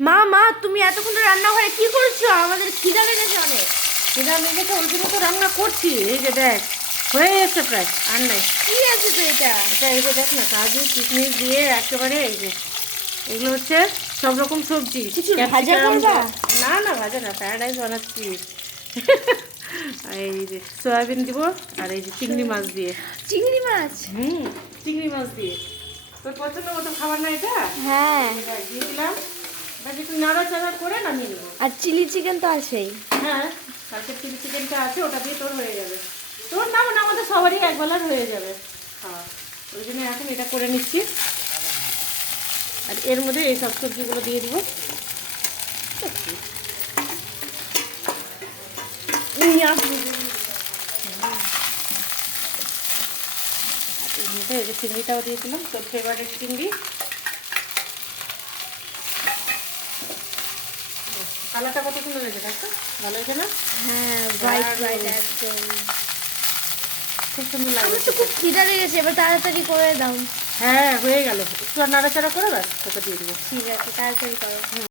মা মা তুমি এতক্ষণ রান্নাঘরে কি করছো? আমাদের খিদা লেগেছে অনেক। খিদা লেগেছে, ওই জন্য তো রান্না করছি। এই যে দেখ, হয়ে এসছে প্রায়, আর নাই। কি আছে তো এটা? এই যে দেখ না, কাজু কিশমিশ দিয়ে একেবারে এই যে এগুলো হচ্ছে সব রকম সবজি। কিছু ভাজা ক্যাপসিকাম, করবা? না না ভাজা না, ফ্রায়েড রাইস বানাচ্ছি। আর এই যে সয়াবিন দিব, আর এই যে চিংড়ি মাছ দিয়ে। চিংড়ি মাছ? চিংড়ি মাছ দিয়ে। তোর পছন্দ মতো খাবার না এটা? হ্যাঁ। এবার দিয়ে দিলাম, বাস একটু নাড়াচাড়া করে নামিয়ে নেবো। আর চিলি চিকেন তো আছেই। হ্যাঁ, কালকে চিলি চিকেনটা আছে, ওটা দিয়ে তোর হয়ে যাবে। তোর না মানে আমাদের সবারই একবেলার হয়ে যাবে খাওয়া। ওই জন্য এখন এটা করে নিচ্ছি। আর এর মধ্যে এই সব সবজিগুলো দিয়ে দিব। এর মধ্যে এই যে চিংড়িটাও দিয়ে দিলাম, তোর ফেভারিট চিংড়ি। কালারটা কত সুন্দর হয়েছে, দেখো ভালো হয়েছে না? হ্যাঁ, ব্রাইট ব্রাইট একদম। খুব সুন্দর আমার লাগছে। তো খুব খিদা লেগেছে, এবার তাড়াতাড়ি করে দাও। হ্যাঁ, হয়ে গেল। একটু আর নাড়াচাড়া করে ব্যাস তোকে দিয়ে দেবো। ঠিক আছে, তাড়াতাড়ি করো।